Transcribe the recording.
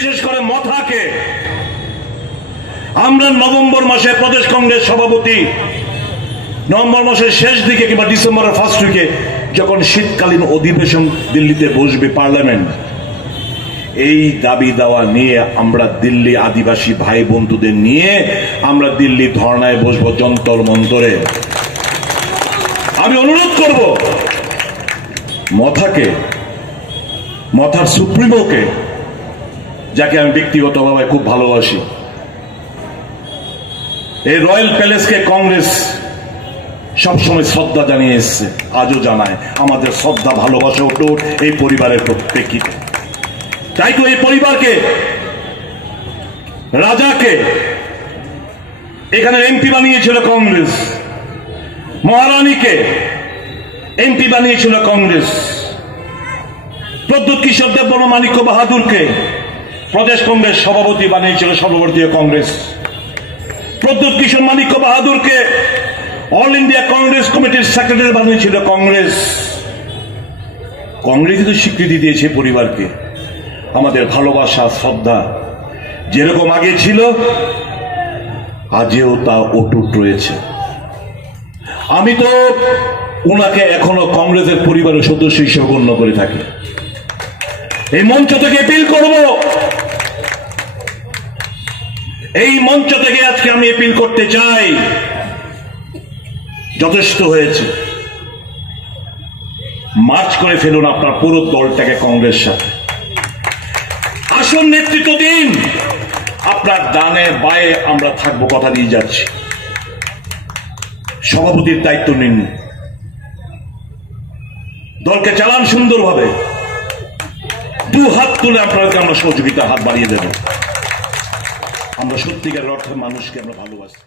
বিশেষ করে মথাকে আমরা নভেম্বর মাসে প্রদেশ কংগ্রেস সভাপতি নভেম্বর মাসের শেষ দিকে কিংবা ডিসেম্বরের ফার্স্ট উইকে যখন শীতকালীন অধিবেশন দিল্লিতে বসবে পার্লামেন্ট, এই দাবি দাওয়া নিয়ে আমরা দিল্লি আদিবাসী ভাই বন্ধুদের নিয়ে আমরা দিল্লি ধর্নায় বসবো যন্তর মন্তরে। আমি অনুরোধ করব মথাকে, মথার সুপ্রিমোকে, যাকে আমি ব্যক্তিগতভাবে খুব ভালোবাসি, এই রয়্যাল প্যালেসকে কংগ্রেস সবসময় শ্রদ্ধা জানিয়ে এসছে, আজও জানায়। আমাদের শ্রদ্ধা ভালোবাসা অটুট এই পরিবারের প্রেক্ষিতে। তাই তো এই পরিবারকে, রাজাকে এখানে এমপি বানিয়েছিল কংগ্রেস, মহারানীকে এমপি বানিয়েছিল কংগ্রেস, প্রদ্যুৎ কিশোর দেববর্মা মাণিক্য বাহাদুরকে প্রদেশ কংগ্রেস সভাপতি বানিয়েছিল সর্বভারতীয় কংগ্রেস, প্রদ্যুৎ কিশোর মাণিক্য বাহাদুরকে অল ইন্ডিয়া কংগ্রেস কমিটির সেক্রেটারি বানিয়েছিল কংগ্রেস। কংগ্রেস তো স্বীকৃতি দিয়েছে পরিবারকে। আমাদের ভালোবাসা শ্রদ্ধা যেরকম আগে ছিল আজও তা অটুট রয়েছে। আমি তো ওনাকে এখনো কংগ্রেসের পরিবারের সদস্য হিসেবে গণ্য করে থাকি। এই মঞ্চ থেকে অ্যাপিল করব, এই মঞ্চ থেকে আজকে আমি অ্যাপিল করতে চাই, যথেষ্ট হয়েছে। মার্চ করে ফেলুন আপনার পুরো দলটাকে কংগ্রেস সাথে, আসন নেতৃত্ব দিন। আপনার ডানে বায়ে আমরা থাকবো, কথা দিয়ে যাচ্ছি। সভাপতির দায়িত্ব নিন, দলকে চালান সুন্দরভাবে। দু হাত তুলে আপনাদেরকে আমরা সহযোগিতার হাত বাড়িয়ে দেব। আমরা সত্যিকার অর্থে মানুষকে আমরা ভালোবাসি।